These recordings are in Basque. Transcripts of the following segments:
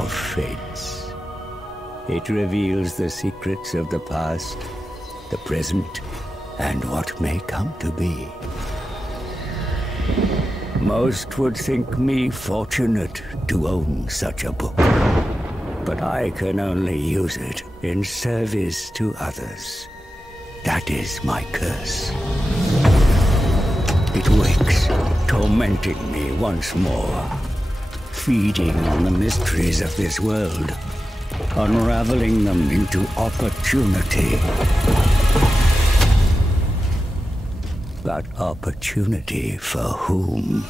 of Fates. It reveals the secrets of the past, the present, and what may come to be. Most would think me fortunate to own such a book, but I can only use it in service to others. That is my curse. It wakes, tormenting me once more, feeding on the mysteries of this world, unraveling them into opportunity. But opportunity for whom?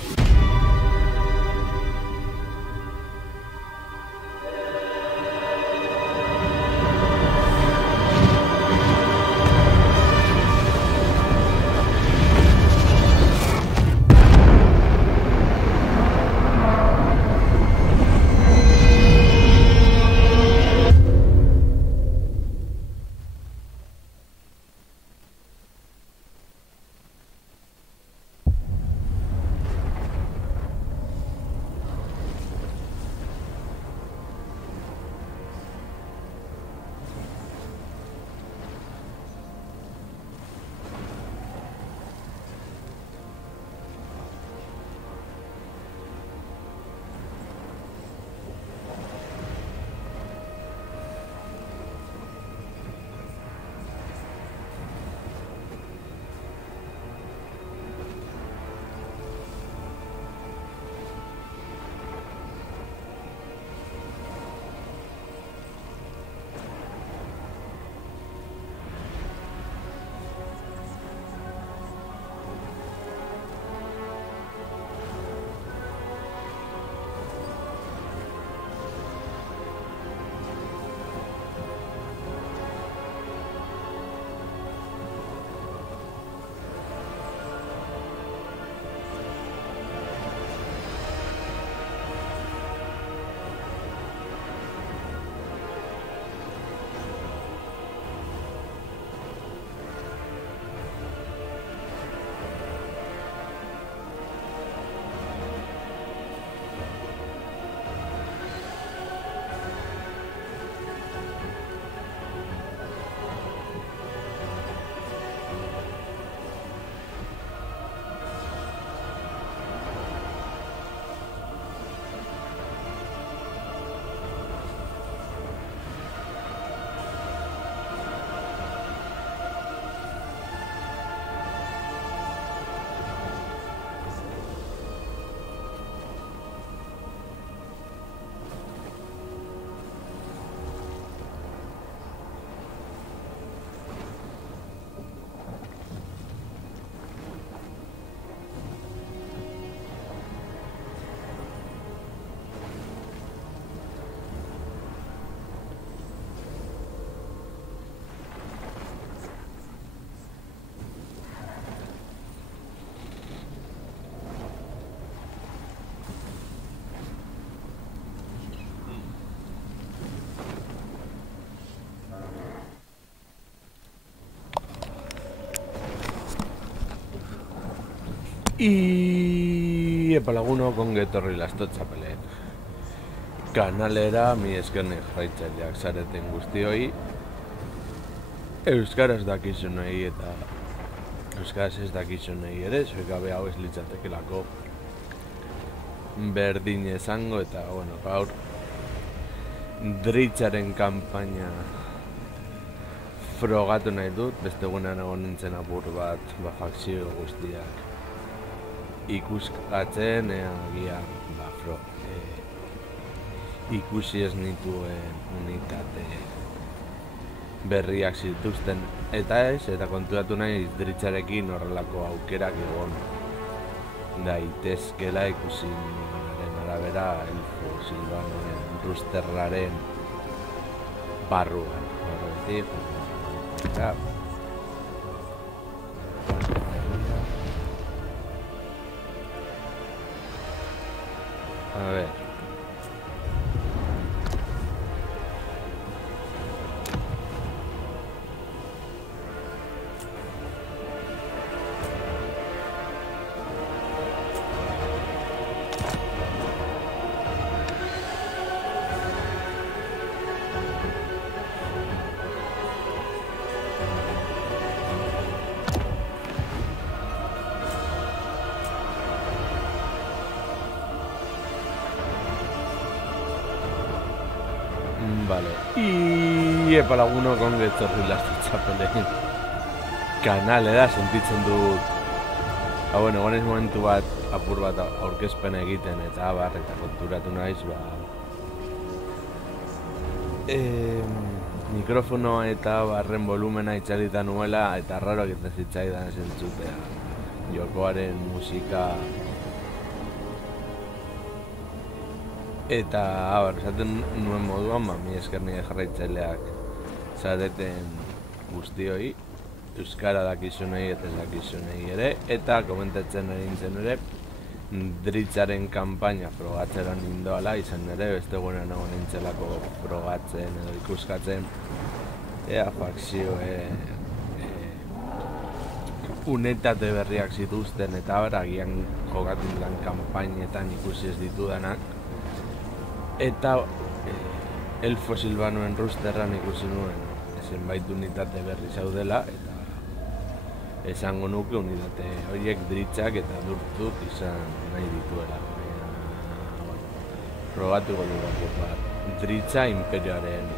Epa lagunok ongi etorri Lastotxapelen kanalera, mi eskernik jarraitzaileak zareten guztioi, euskaraz dakizunei eta euskaraz ez dakizunei ere, zuekabe hau ez litzatekelako berdin esango, eta bueno, gaur Dritxaren kanpaina frogatu nahi dut, beste gunean egon nintzen apur bat, fakzio guztiak ikuskatzen, agian ikusi ez nituen unitate berriak zituzten, eta konturatu nahi Dritxarekin horrelako aukerak egon daitezkela ikusi arabera elfo silbanoen rusterraren barruan. A ver. Vale. Epa lagunok ongi etorri Lastitxapelen kanalera sentitzen dut. Bueno, egonez momentu bat, apur bat aurkezpena egiten eta abar eta konturatu naiz, mikrofonoa eta barren volumena itxalita nuela eta raro egiten zitzaidan zentzutea jokoaren musika. Eta, esaten nuen moduan, mi esker nire jarraitzaileak zareten guztioi, euskara dakizunei eta ez dakizunei ere, eta komentatzen ari nintzen ere, Dritzaren kanpaina frogatzera nindoala, izan ere, beste guena nago nintzelako frogatzen edo ikuskatzen, fakzioe unitate berriak zituzten eta agian jokatu dan kanpainetan ikusi ez ditudanak. Eta Elfo Silvanoen Rusterran ikusi nuen zenbait unitate berri zaudela eta esango nuke unitate horiek Dritzak eta Durtuk izan nahi dituela. Probatuko dugu bat. Dritza Imperioaren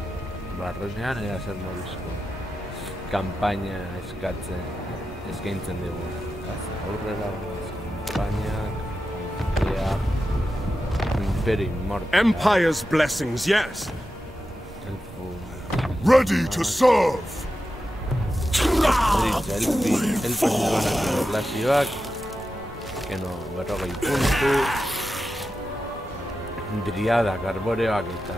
barrenean era zer moduzko kanpaina eskaintzen dugu. Aurrera kanpainak, Imperio Immortal. Empire's blessings, yes. Ready to serve. Dritza, Elfo Silvanoen klasioak, keno berrogei puntu, Driadak, arboreoak eta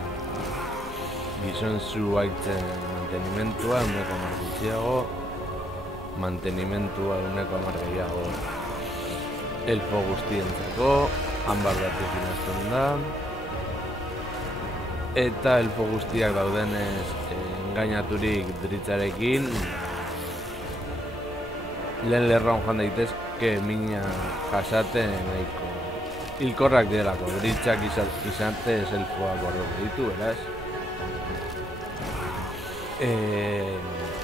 gizon zu haitzen mantenimentua, uneko margutziago, mantenimentua uneko margeiago, elfo guztientzako, hanbar bat eginazten da, eta elfo guztiak daudenez engainaturik Dritzarekin, lehen lerroan joan daitezke mina jasaten nahiko hilkorrak direlako, Dritzak izante ez elfoak borroke ditu, beraz.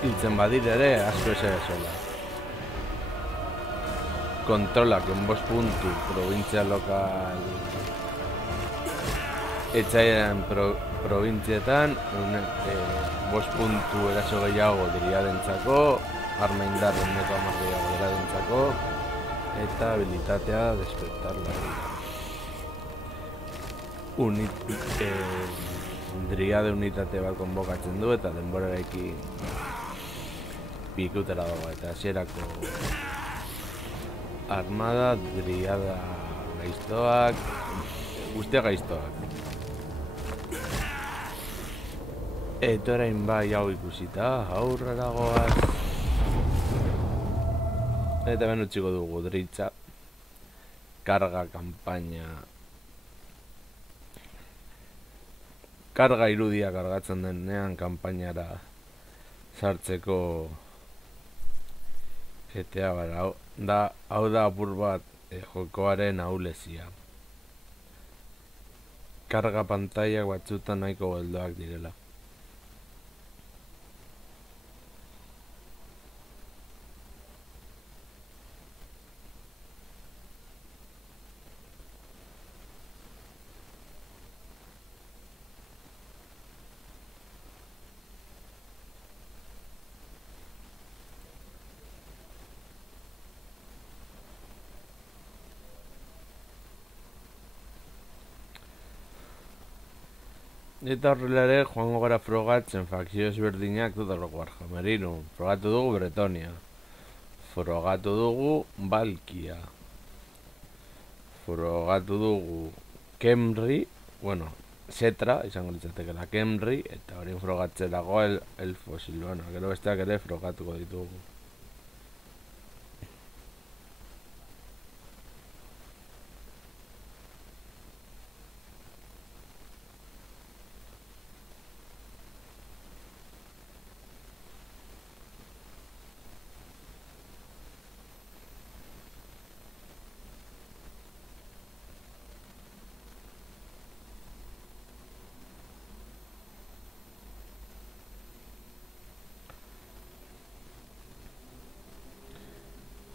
Hiltzen badir ere, asko ez sola. Kontrolak en 5 puntu, provintzia lokal etxaian provintzietan, 5 puntu eraso gehiago Driadentzako, arma indar uneko 10 gehiago Driadentzako, eta habilitatea despertar la vida. Driade unitate bat konbokatzen du eta denborarekin pikutera dago eta hasierako armada, Driada gaiztoak, guztia gaiztoak. Eta orain bai hau ikusita, aurrera goaz. Eta ben utziko dugu Dritza, karga kanpaina. Karga irudia kargatzen denean kanpainara sartzeko GTA bara. Hau da apur bat jokoaren ahulezia. Karga pantaiak batzutan nahiko geldoak direla. Eta horrela ere joango gara frogatzen fakzio ezberdinak dudalok Warhammerinu. Frogatu dugu Bretonia. Frogatu dugu Valkia. Frogatu dugu Kemri. Bueno, Setra, izango litzatekela Kemri. Eta hori frogatzen dago Elfo Silvano. Gero besteak ere frogatuko ditugu.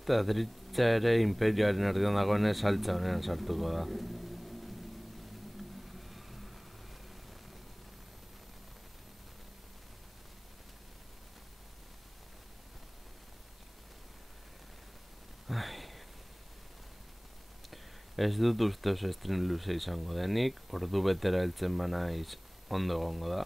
Eta Dritza ere Imperioaren erdian dagoenez saltza honean sartuko da. Ez dut uste oso stream luze izango denik, ordu betera heltzen banaiz ondo egongo da.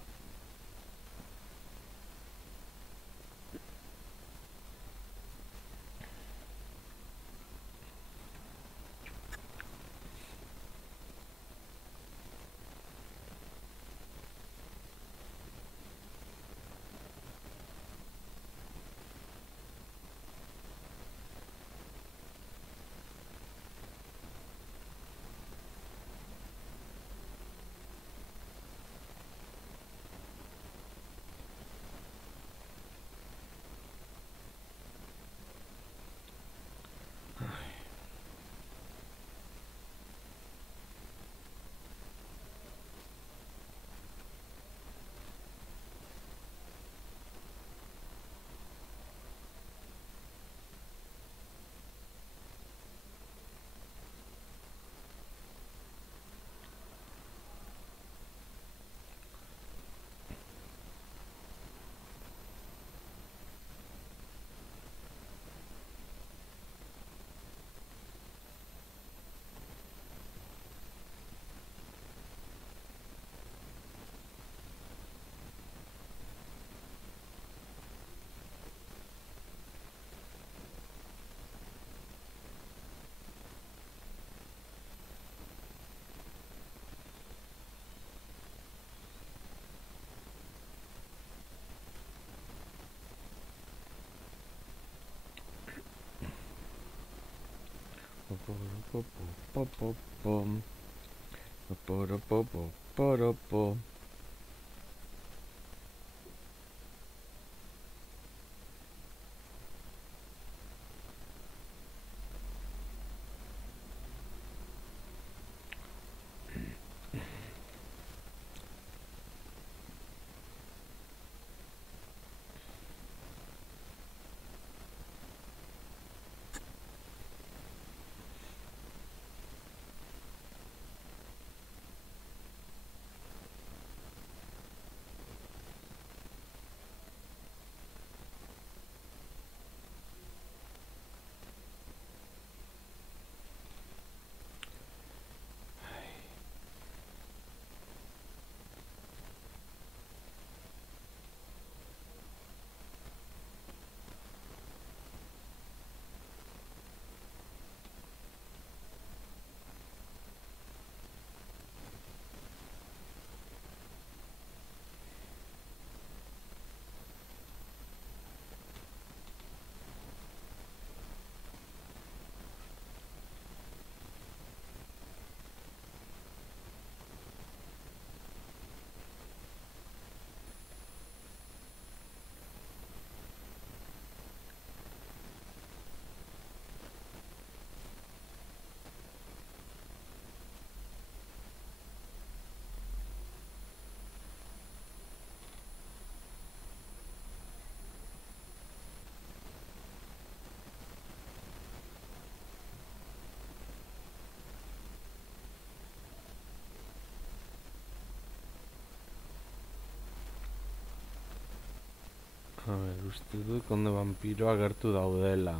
A ver, uste dut konde vampiroa gertu daudela.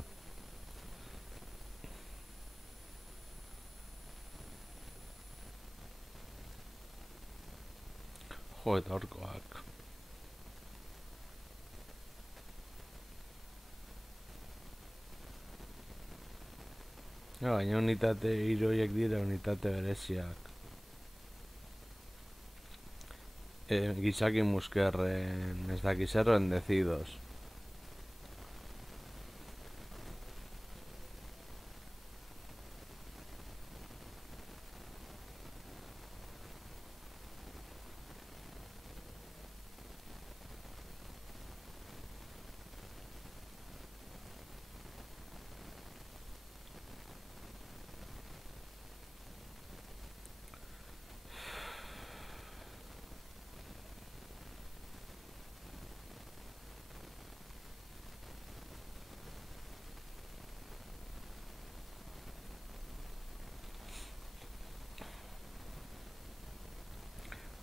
Jo, eta orkoak. Baina unitate hiroiek dira unitate bereziak. Gizaki muskerren, ez dakiz bendecidos.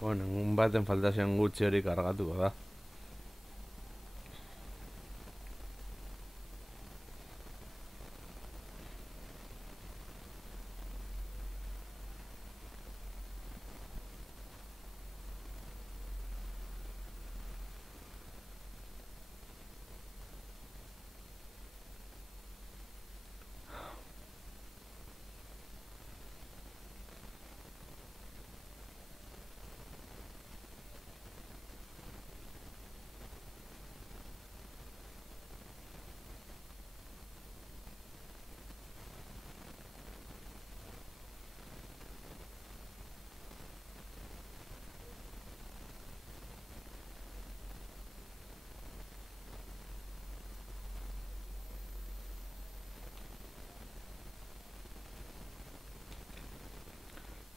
Bueno, un baten falta zen gutxi hori kargatuko da.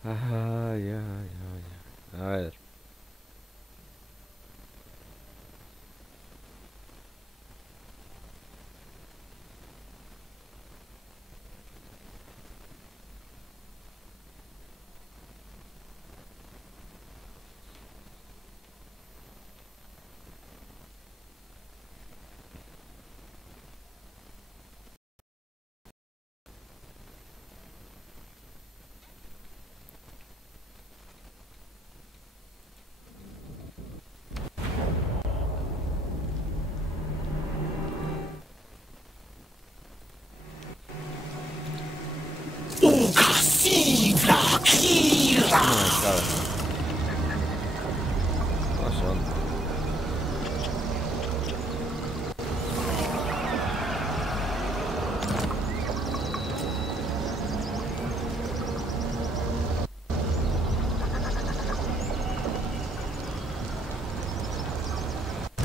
Ay, ay, ay. A ver. No son.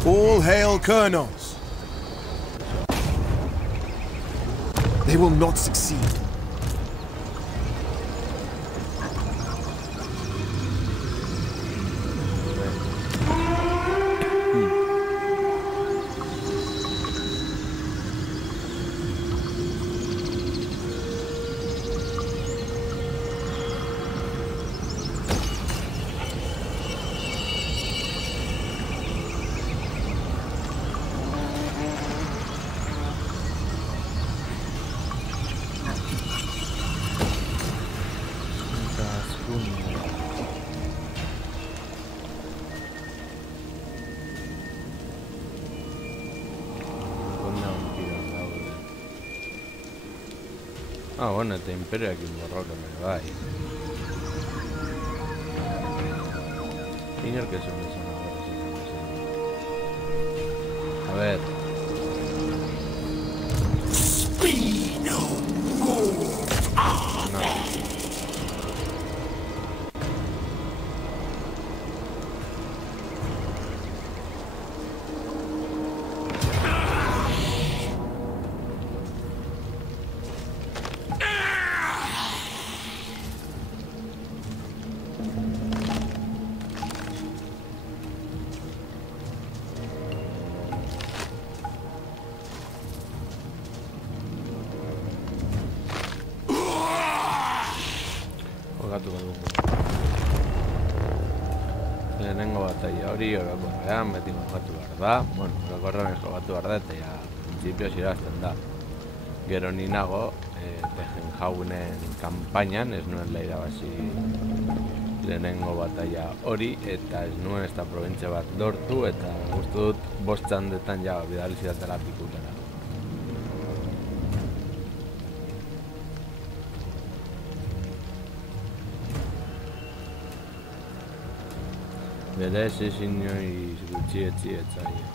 All hail Colonels. They will not succeed. Ah, bueno, eta imperioekin borrokan ere bai. Inork esan bezan a ver. No. Lehenengo bataia hori orokorrean beti jokatu behar da. Bueno, orokorrean jokatu behar da eta ja, prinsipioz irazten da. Gero ni nago, Tegenjaunen kanpainan ez nuen irabazi lehenengo bataia hori eta ez nuen ez da probintzia bat lortu eta uste dut 5 txandetan ja bidali zidatela pikutera. Berez ezin inoiz gutxietzi etzaia.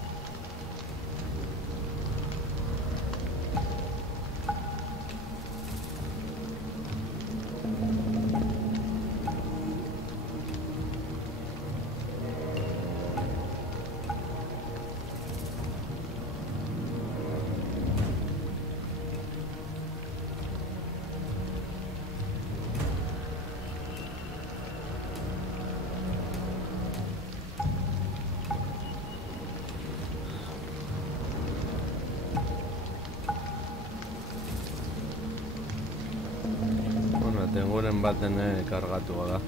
Tenguren baten kargatu bada.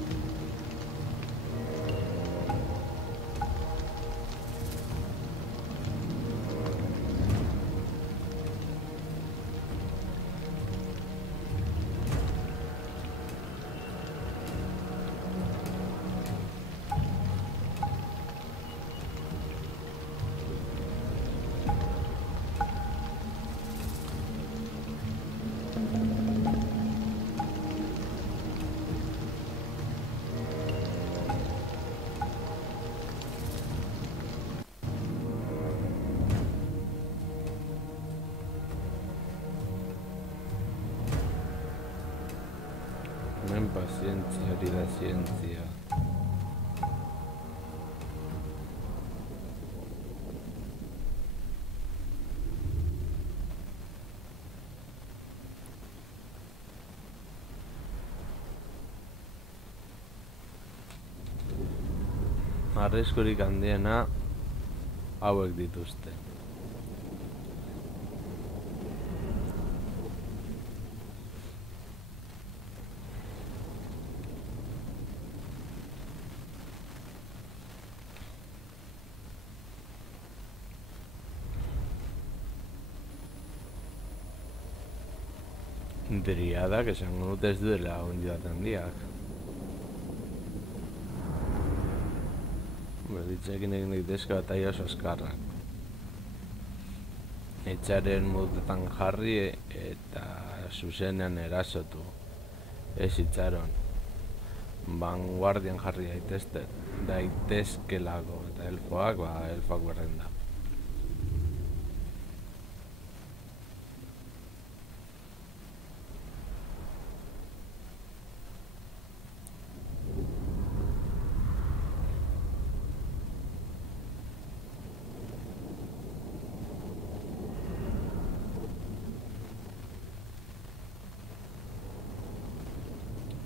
Paciencia, hori da zientzia. arriskurik handiena hauek dituzte. Driadak esango dut ez duela ondiat handiak. Ditzekin egin daitezke bataia oso azkarrak. Etxaren modutetan jarri eta zuzenean erasotu. Ez itxaron. Vanguardian jarri daitezkelako eta elfoak berren da.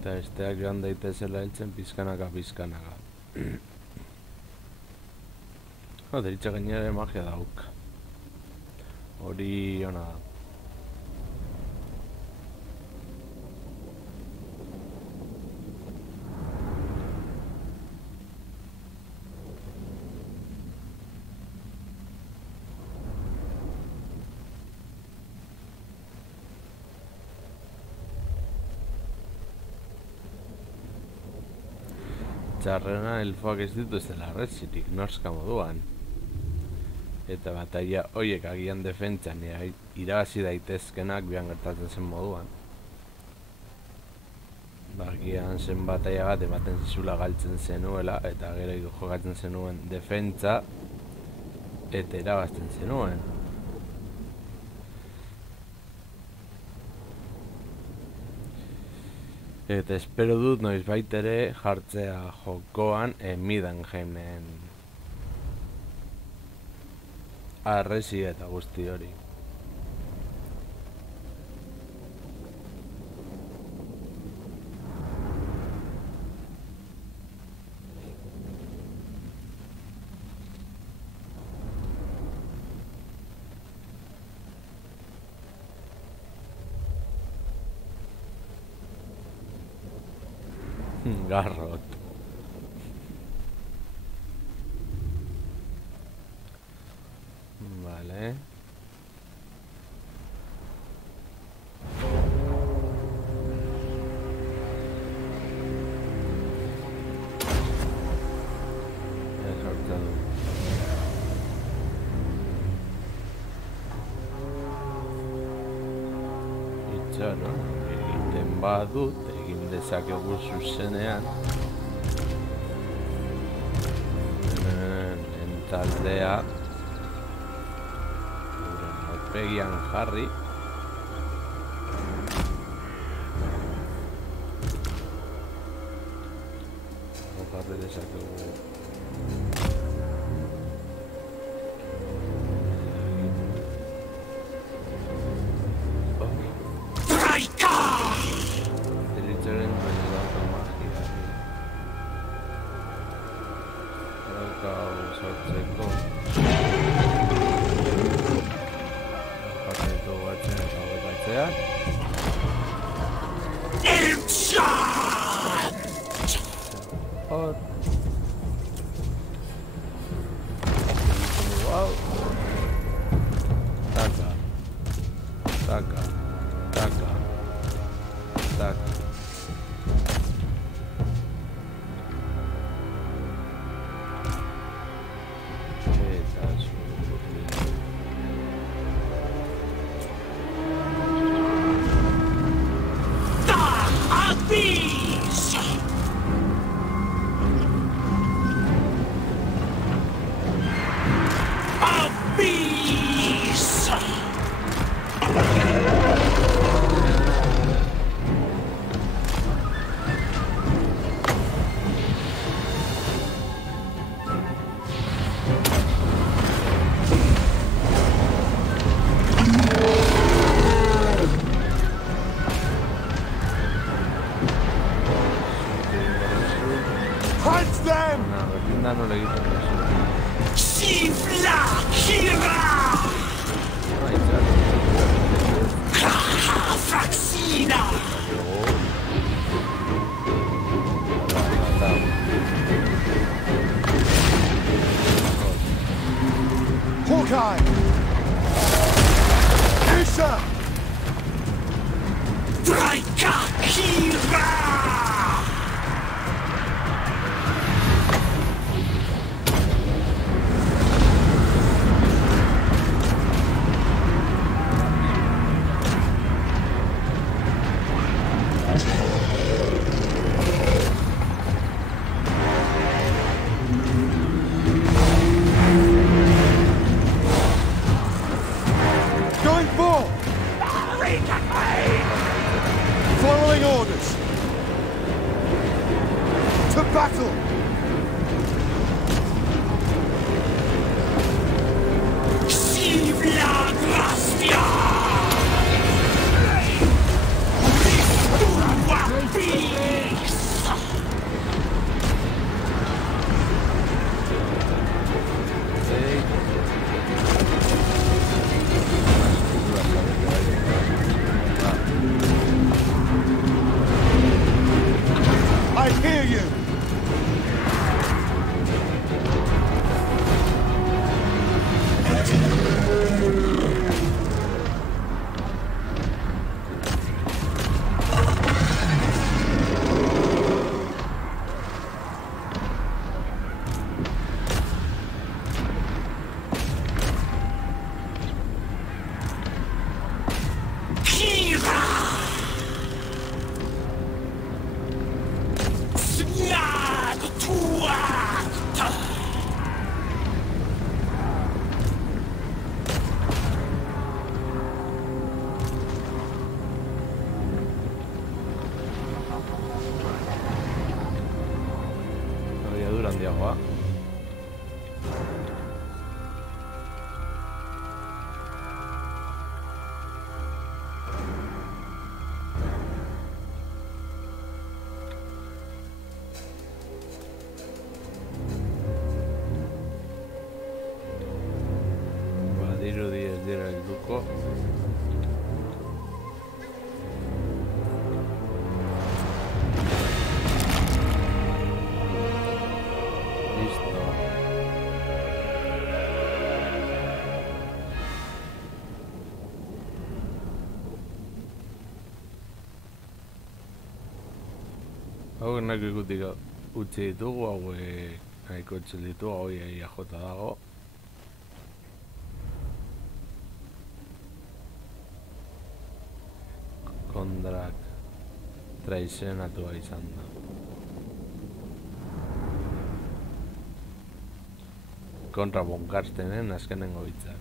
Eta besteak joan daitezela heltzen pizkanaka. Deritza gainera magia dauk. Hori ona da. Txarrena elfoak ez dituzela arretzirik norska moduan. Eta bataia hoiek agian defentsan irabazi daitezkenak bian gertatzen zen moduan. Agian zen bataia bat ematen zizula galtzen zenuela eta gero jokatzen zenuen defentsa eta irabazten zenuen. Eta espero dut noizbait ere jartzea jokoan Middenheimen arresi eta guzti hori. Garrot. Vale. He saltado. Itxaro, egiten badut. Dezakegu zuzenean taldea aurpegian jarri dezakegu nola egiten duzu. Shivla Kira! Kraha Fraxina! Hawkeye! Isha! Draika Kira! Going for! Following orders! To battle! Shivla Grastia! I hear you! Kira! Snad Tuat! Abiadura handiagoa. Badirudi ez dira helduko. Listo. Hau nahiko ikutik utzi ditugu, hauek nahiko utzi ditugu, hau IAJ dago. Kondrak traizenatua izan da. Kontra Bonkarstenen azkenengo hitzak.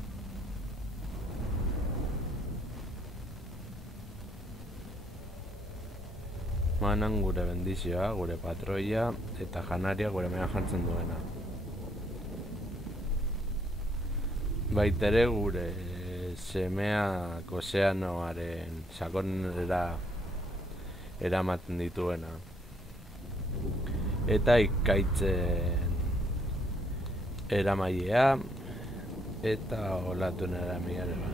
Manan gure bendizioa, gure patroia eta janaria gure mea jantzen duena. Baitere gure semeak ozeanoaren sakonera eramaten dituena. Eta ikaitzen eramailea eta olatuen eramailea ere.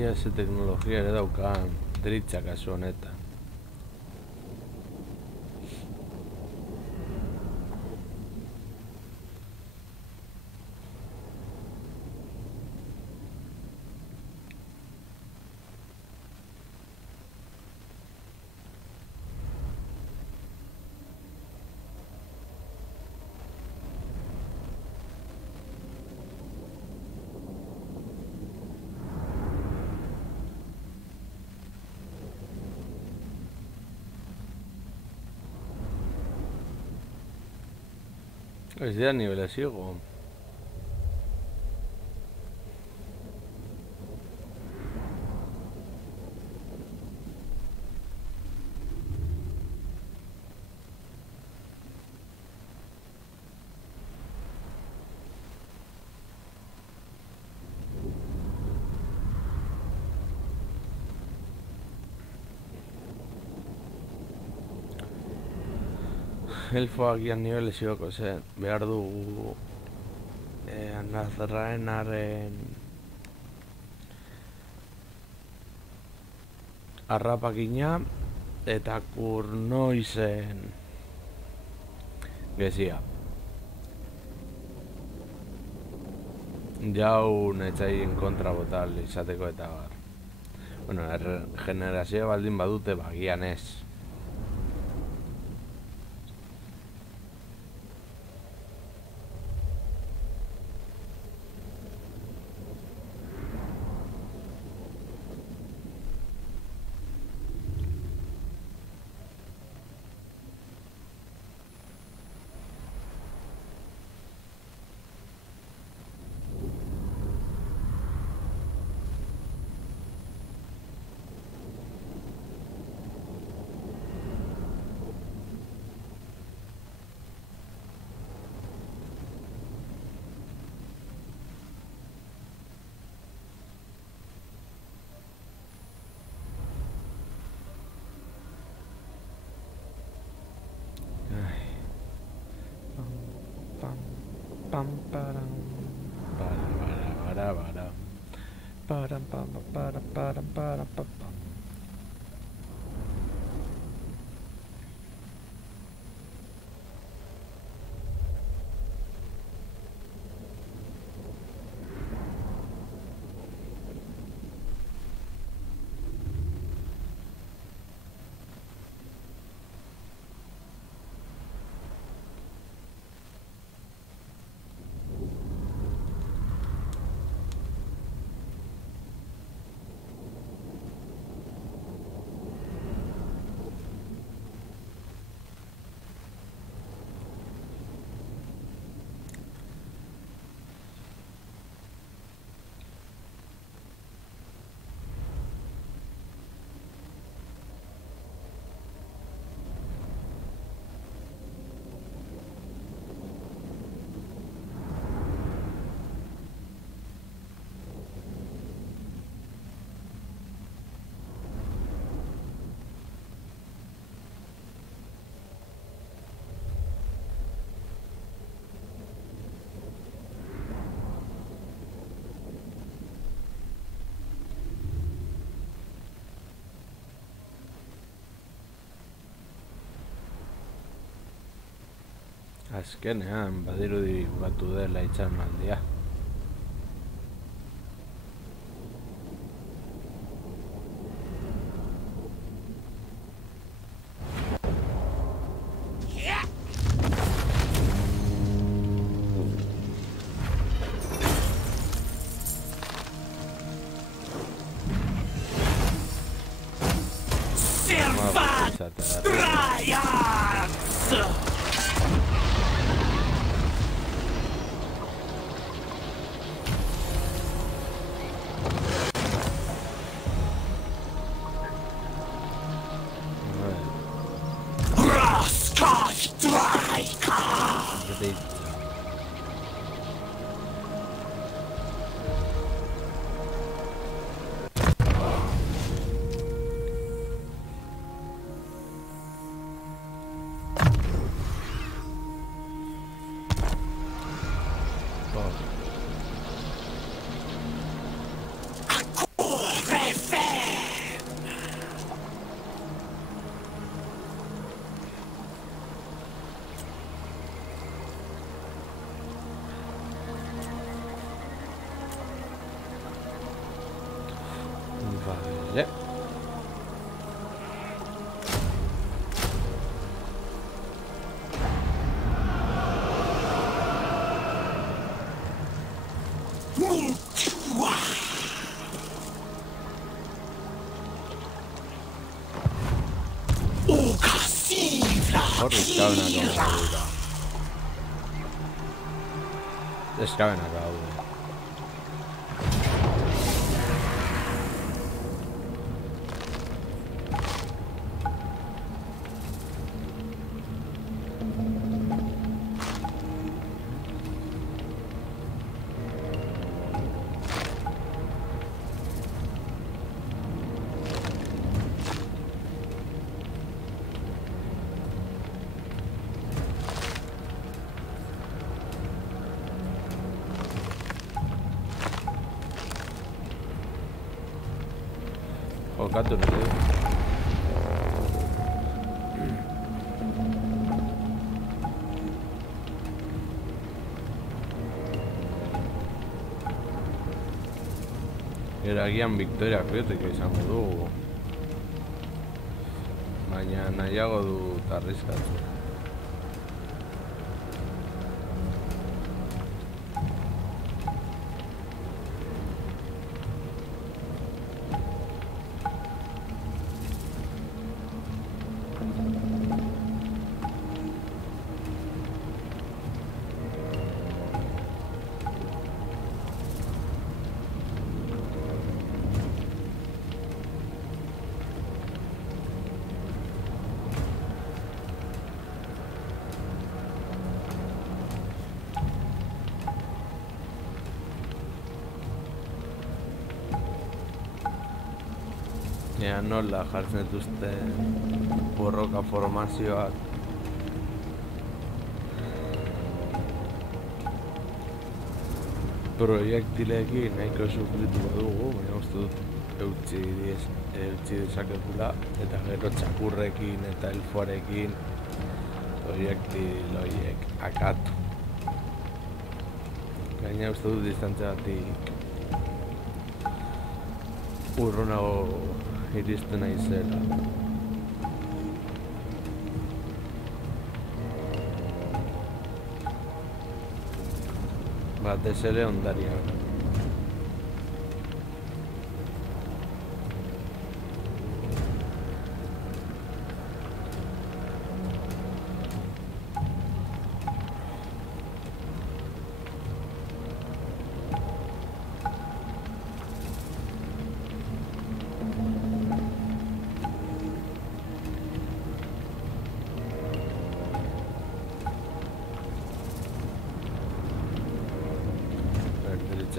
Ia ze teknologia ere daukan dritza kasu honetan. Ez dira nivelez igo. Elfoak gian nivelez igoko zen, behar dugu Nazraenaren harrapakina eta Kurnoizen gezia. Jaun etzaien kontra botal izateko eta bar. Bueno, generazioa baldin badute bagian ez. Pam param para param pam para pam. Azkenean, badirudi batu dela itxaronaldia. Vale. eskabenak daude. Jokatu nahi du. Eragian Victoria kritika izango dugu. Baina nahiago dut arriskatzen. Ea nola jartzen dituzte borroka formazioak. Proiektileekin nahiko sufritu dugu, baina uste dut eutsi dezakegula, eta gero txakurrekin eta elfoarekin proiektil horiek akatu. Gaina uste dut distantziatik urrunago iristen naizela. Batez ere ondariak.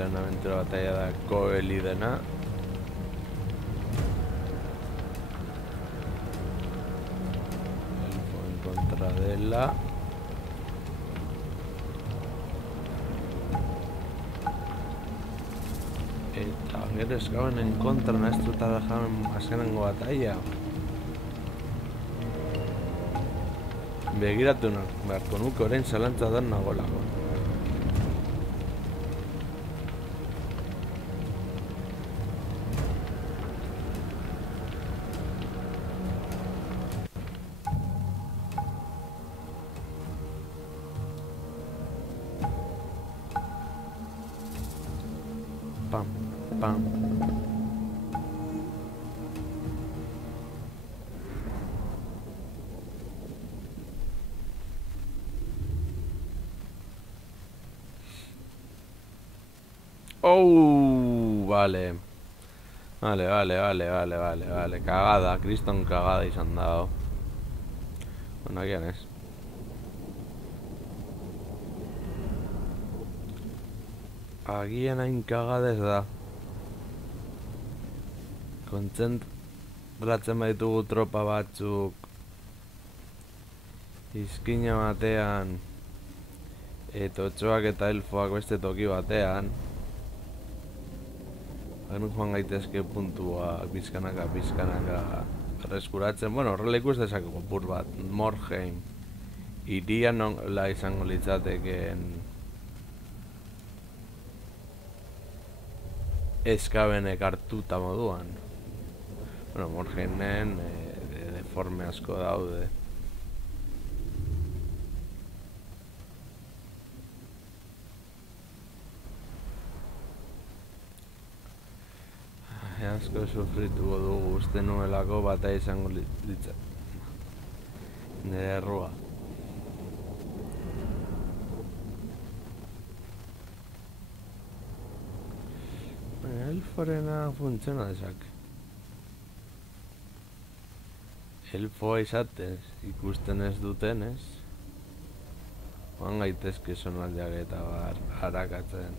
Una aventura batalla da Coeli dena. Elfo en contra dela. Eta gero eskaben en kontra nahaztuta da jamen azkenengo batalla. Begiratu beharko nuke orain zalantza dan nagolako. Pam, pam. Oh, vale. Vale. Cagada, Kriston cagada izan dado. Bueno, ¿quién es? Agian hain kagadez da. Kontzentratzen baditugu tropa batzuk izkina batean eta otsoak eta elfoak beste toki batean, joan gaitezke puntua bizkanaka erreskuratzen. Bueno, horrela ikus dezakegu pur bat. Morheim iria nola izango litzateken eskabenek hartuta moduan. Bueno, Morheimnen deforme asko daude. Asko sufrituko dugu uste nuelako bata izango litzat. Nire errua. elforena funtziona dezak. Elfoa izatez, ikusten ez dutenez, joan gaitezke zonaldeak eta harakatzen.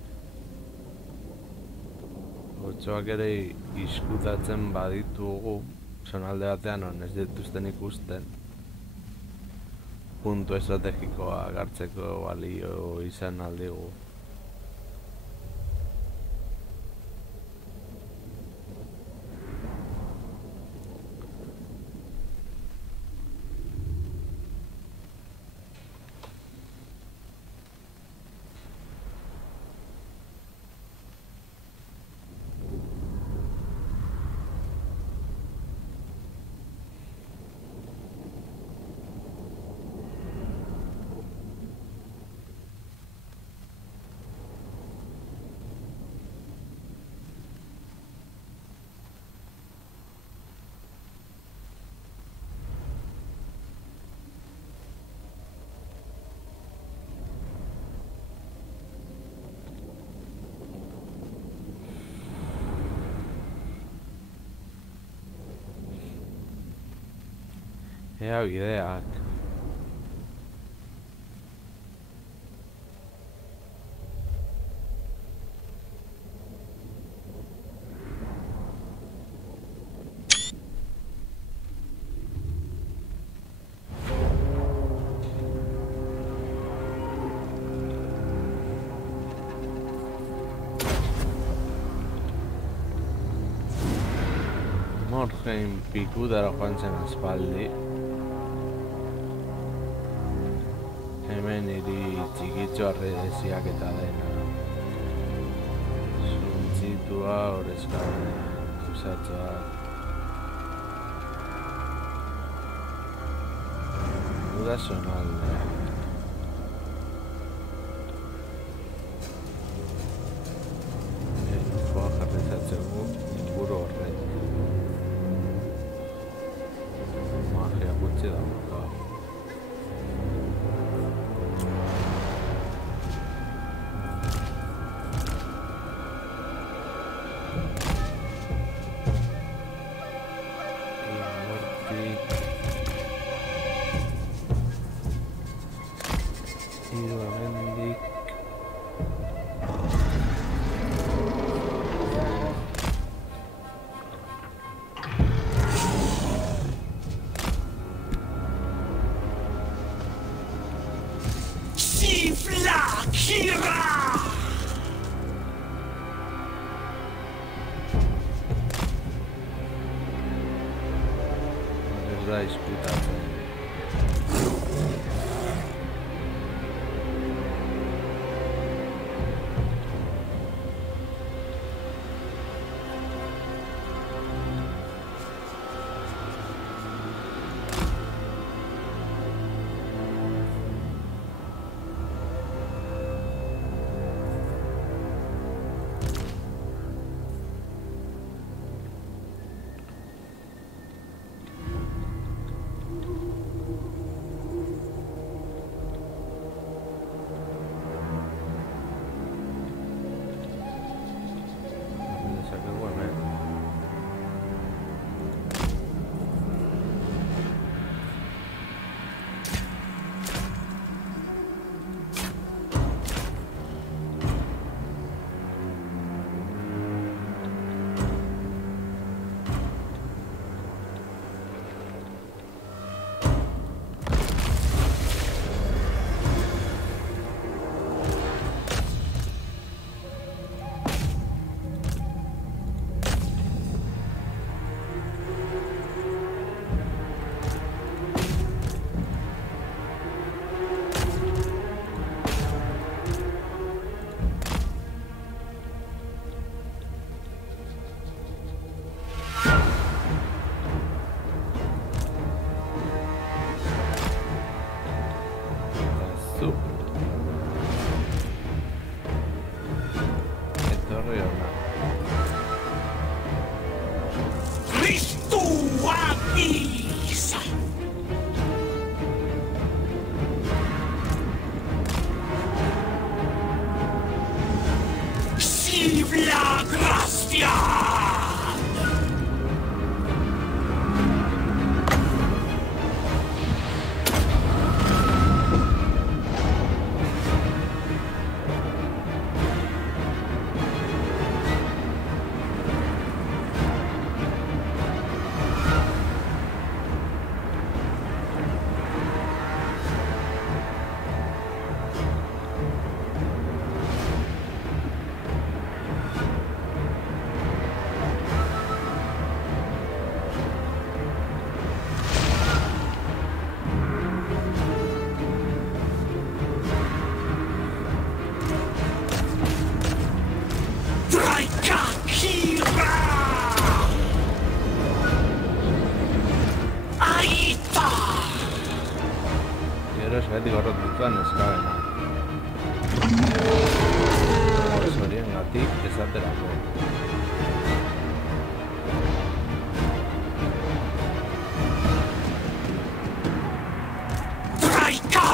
Otsoak ere izkutatzen baditugu, zonalde batean on ez dituzten ikusten. Puntu estrategikoa gartzeko balio izan aldigu. Ea bideak. Morgen pikudara joan zen aspaldi. Hemen hiri txikitxo arreziak eta dena. Zuntzitua, horrezkaren, kusatxoak. Duda zonalde. Elfoa jarrizatzeko inguru horrek. Magia gutxi da. Vive la grâce! Beti gorrot dituan eskabena. Zorien gatik esaterako. Traika!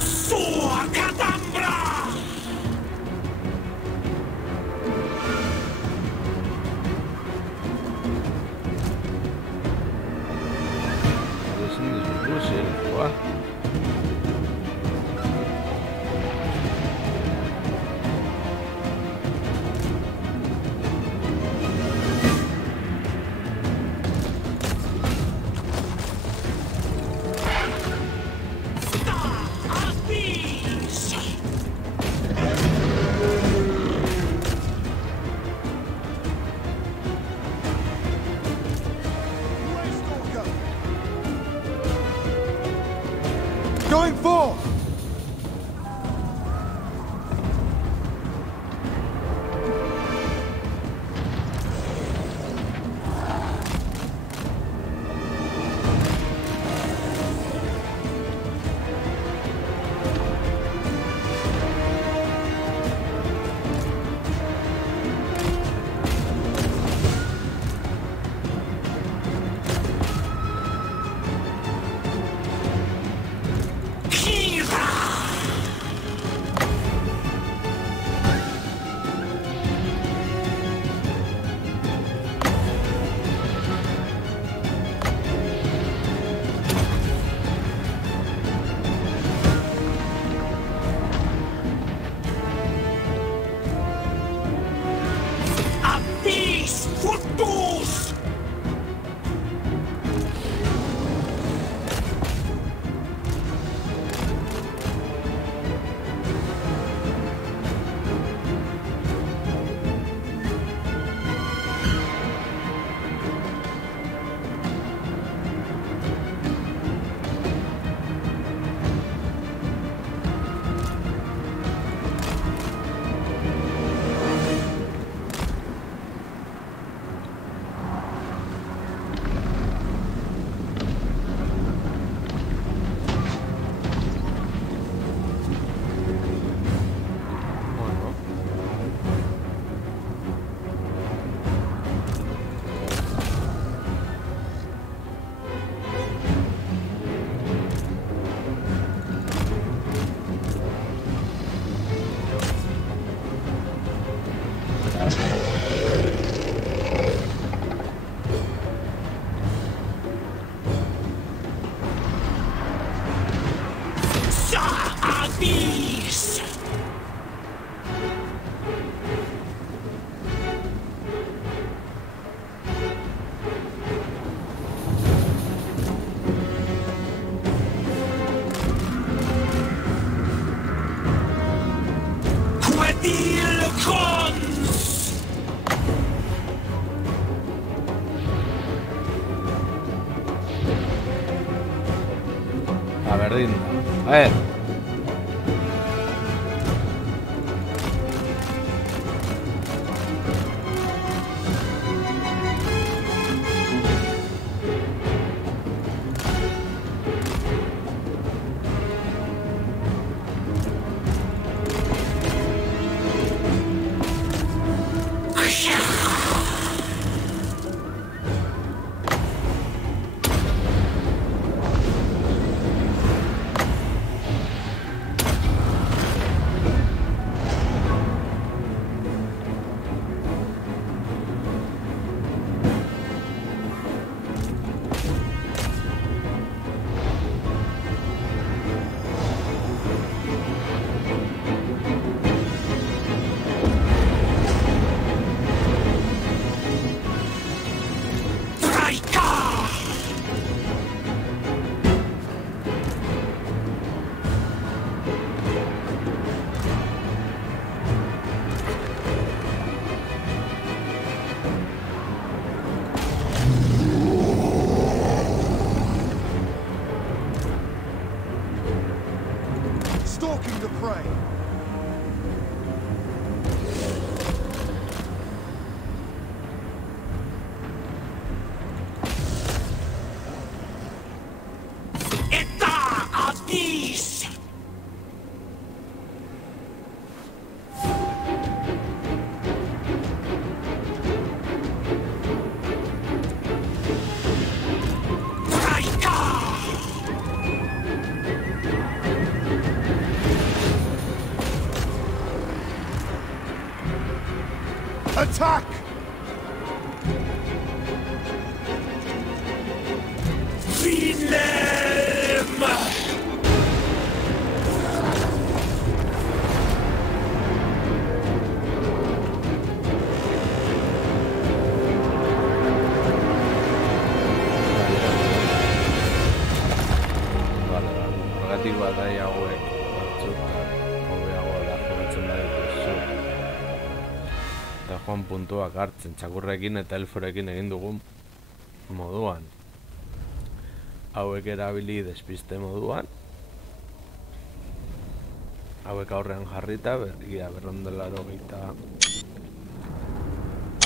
Sua Cadambra! Going forth! A ver, a ver. stalking the prey. Attack! Horregatik badai hauek batzutan hobeago da jokatzen badituzu. Eta joan puntuak hartzen txakurrekin eta elforekin egin dugun moduan. Hauek erabili despiste moduan. Hauek aurrean jarrita, berrondolaro geita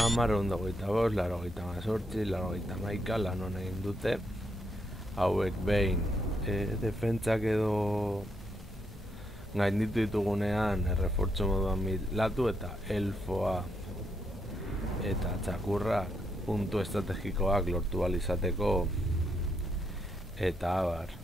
amarondo geita bost, laro geita mazortzi, laro geita maika, lan hona egin dute. Hauek behin defentsak edo gainditu ditugunean errefortzo moduan milatu eta elfoa eta txakurrak puntu estrategikoak lortu ahal izateko eta abar.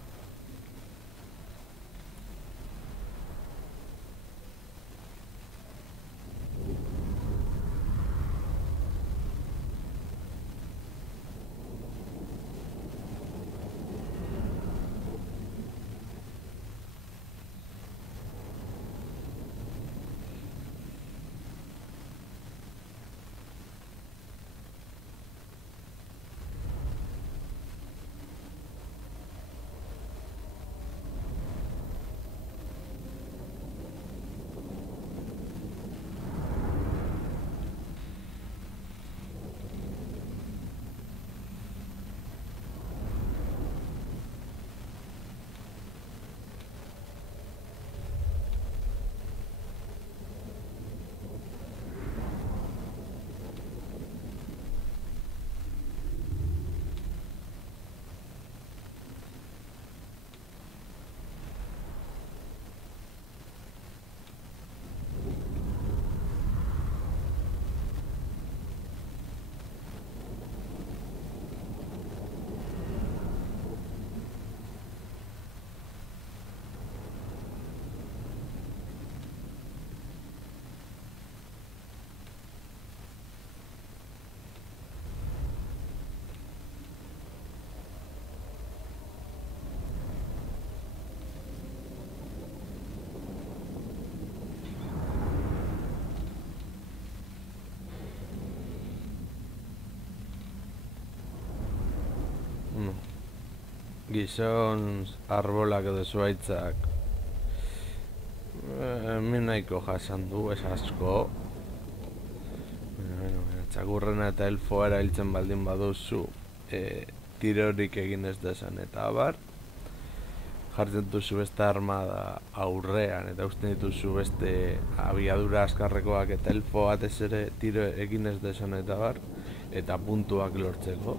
Gizon arbolak edo zuaitzak min nahiko jasan du, ez asko. Txakurrena eta elfoa erabiltzen baldin baduzu tirorik egin ez desan eta abar. Jartzen duzu beste armada aurrean eta usten dituzu beste abiadura askarrekoak eta elfo batez ere tiro egin ez desan eta abar. Eta puntuak lortzeko.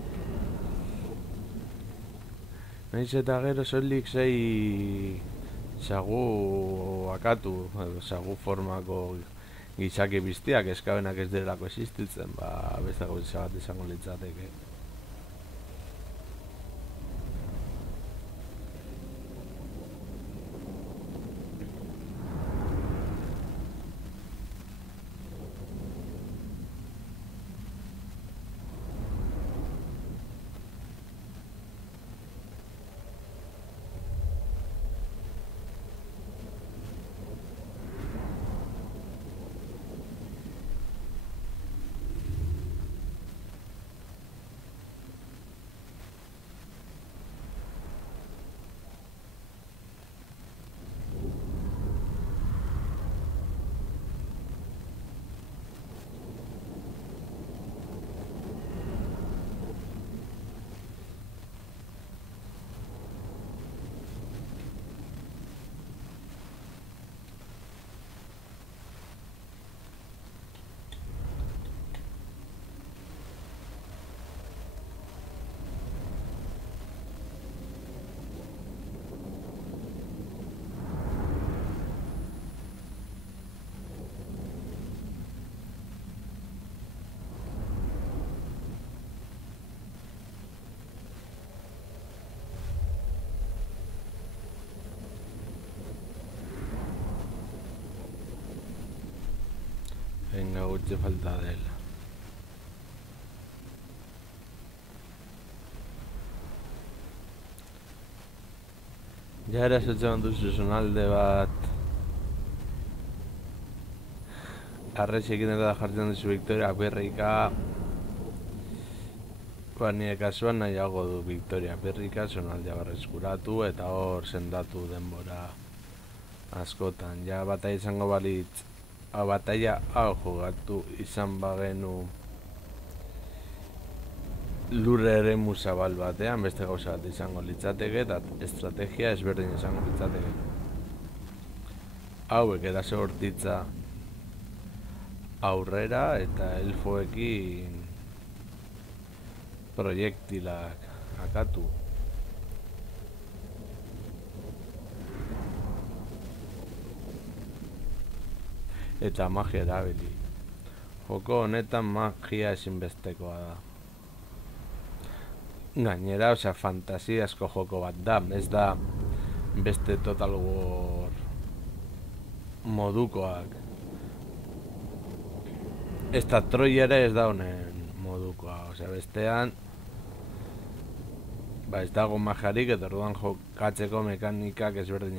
Naiz eta gero soilik sei sagu akatu, sagu formako gizaki biztiak eskabenak ez direlako existitzen, beste gauza bat izango litzateke. hortxe falta dela. Ja erasotzen duzu zonalde bat arrezekin eta jartzen duzu Victoria Berrika. Nire kasuan nahiago du Victoria Berrika zonaldea berreskuratu eta hor sendatu denbora askotan. Ja bataia izango balitz, bataia hau jogatu izan bagenu lurre eremu zabal batean, beste gauza bat izango litzateke eta estrategia ezberdin izango litzateke. Hauek eraso hortitza aurrera eta elfoekin proiektilak akatu. Eta magia erabili. Joko honetan magia ezinbestekoa da. Gainera, fantasiazko joko bat da, ez da beste Total War modukoak. Ez da Troy ere ez da honen modukoa, bestean ez dago magiarik eta orduan jokatzeko mekanikak ezberdin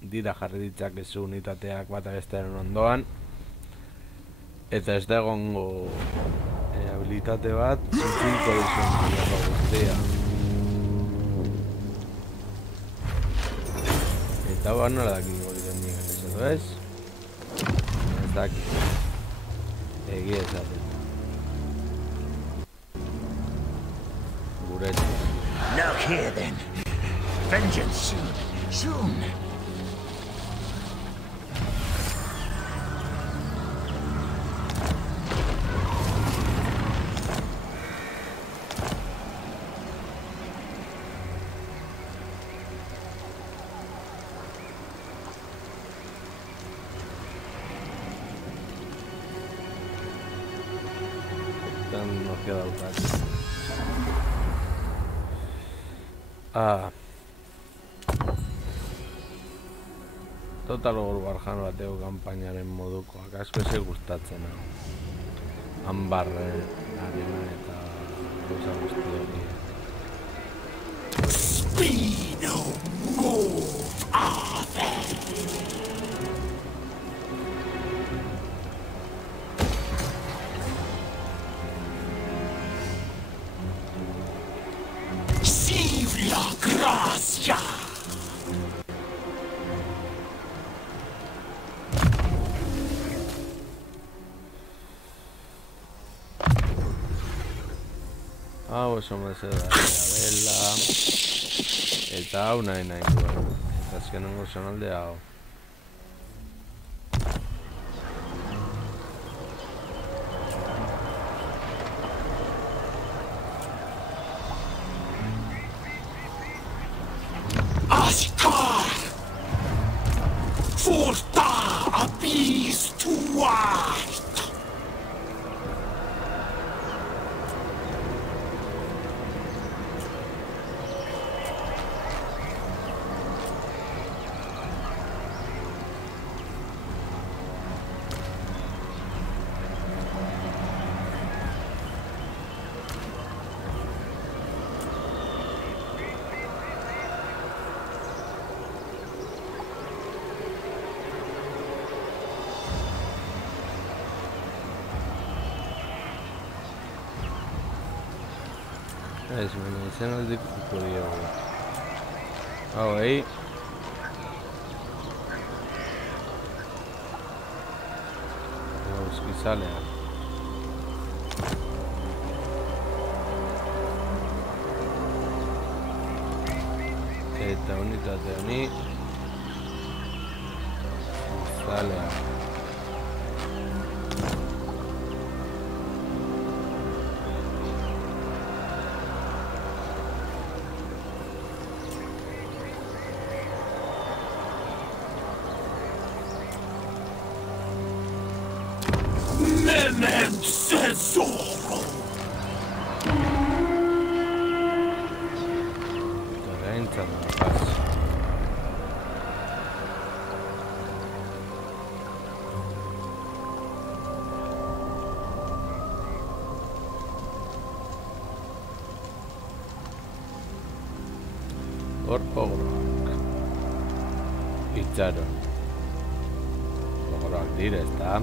dira jarri ditzakezu unitateak bata bestearen ondoan eta ez da egongo habilitate bat zintzinko dizun guztia. Eta hau nola dakiko diren nigen ez edo ez? Ez dakiko. Egia ezaten. Guretzak. Look here then. Vengeance soon. Soon. Nos queda un rato. Total War Warhammer bateko kanpainaren modukoak asko ez gustatzen hau. Ambarren arena eta gauza guzti hori. Speed move Arthur. La gracia. Hau oso meze da bela eta hau nahi duen eta azkenengo zonalde hau. Askar! Forta appease to white! Ez, baina izan aldik zuko diogu. Hau, Euskizalea. Eta unitate honi Zalea. Tesoro! Terrența mă faci. Ogroak. Itxaron. Ogroak dire, ezta?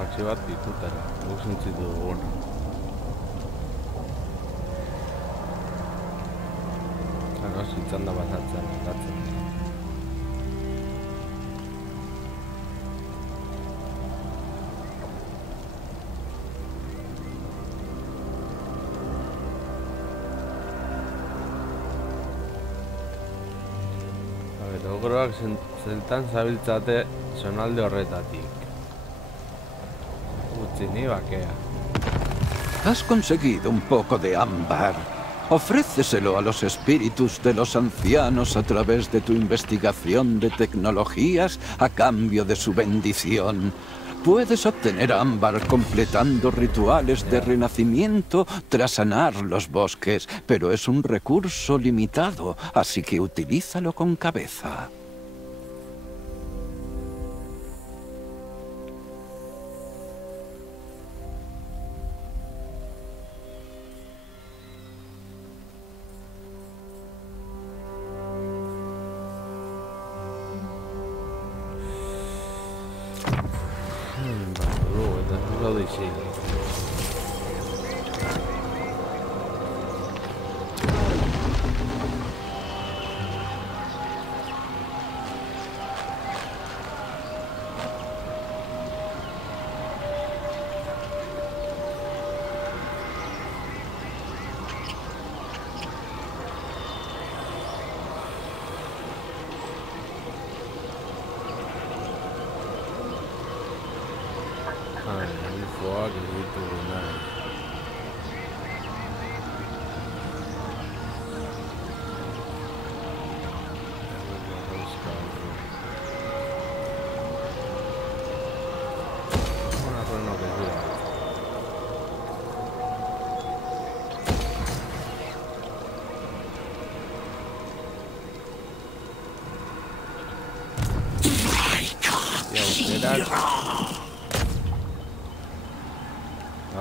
Faxi bat ditutera, guk zintzitu duguna. Hano, zitzan da bazatzen, gatzen. Ogroak zeltan zabiltzate zonalde horretatik. Ni vaquea. Has conseguido un poco de ámbar. Ofréceselo a los espíritus de los ancianos a través de tu investigación de tecnologías a cambio de su bendición. Puedes obtener ámbar completando rituales de renacimiento tras sanar los bosques, pero es un recurso limitado, así que utilízalo con cabeza.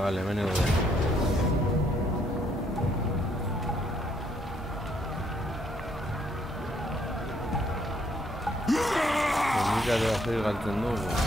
Vale, menudo. Mira de hacer galtzen dugu.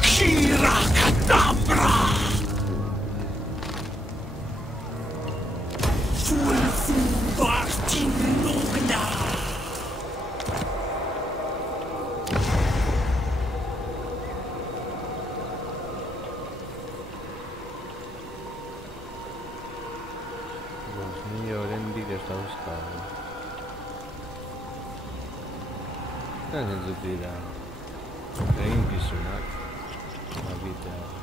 dira eginkizunak agitea.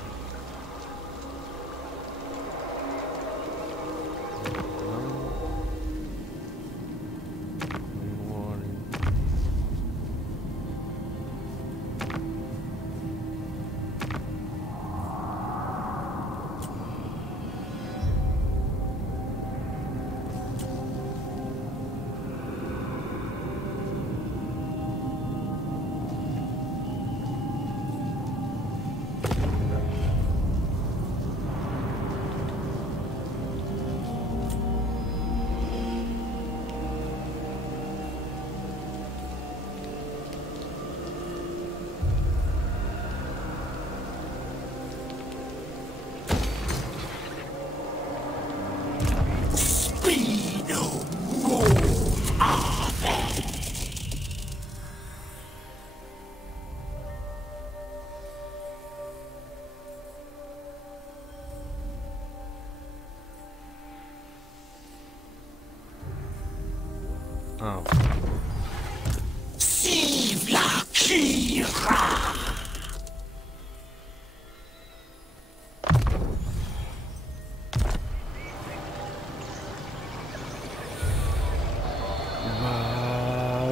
Oh. Sive la Kira!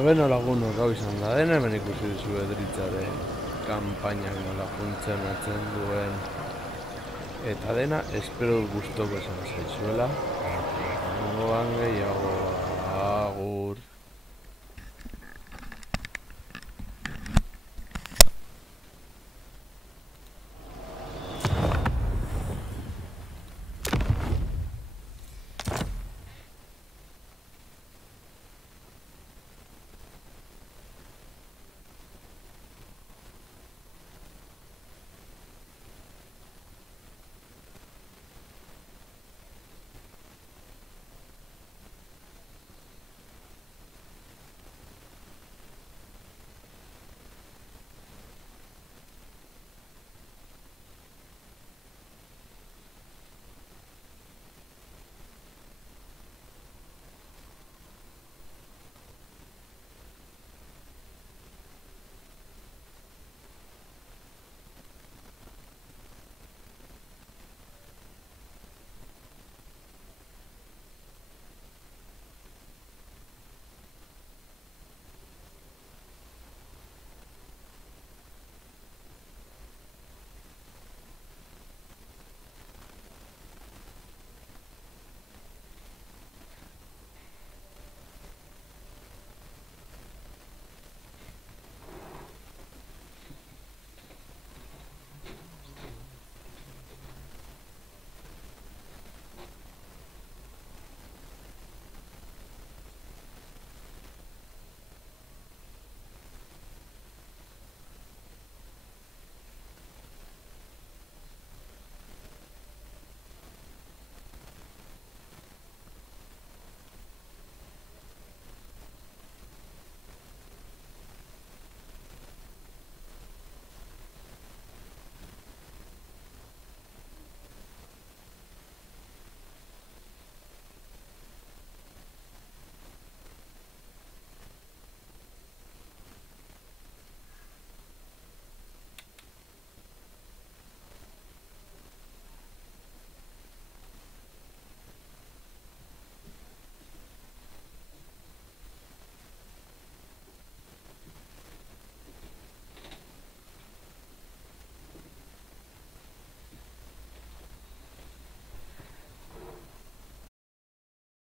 Beno lagunok hau izan da den, hemen ikusi duzu Edritzaren kanpainak nola funtzionatzen duen Eta dena, espero gustoko esan zaizuela. Nengoan gehiago, agur.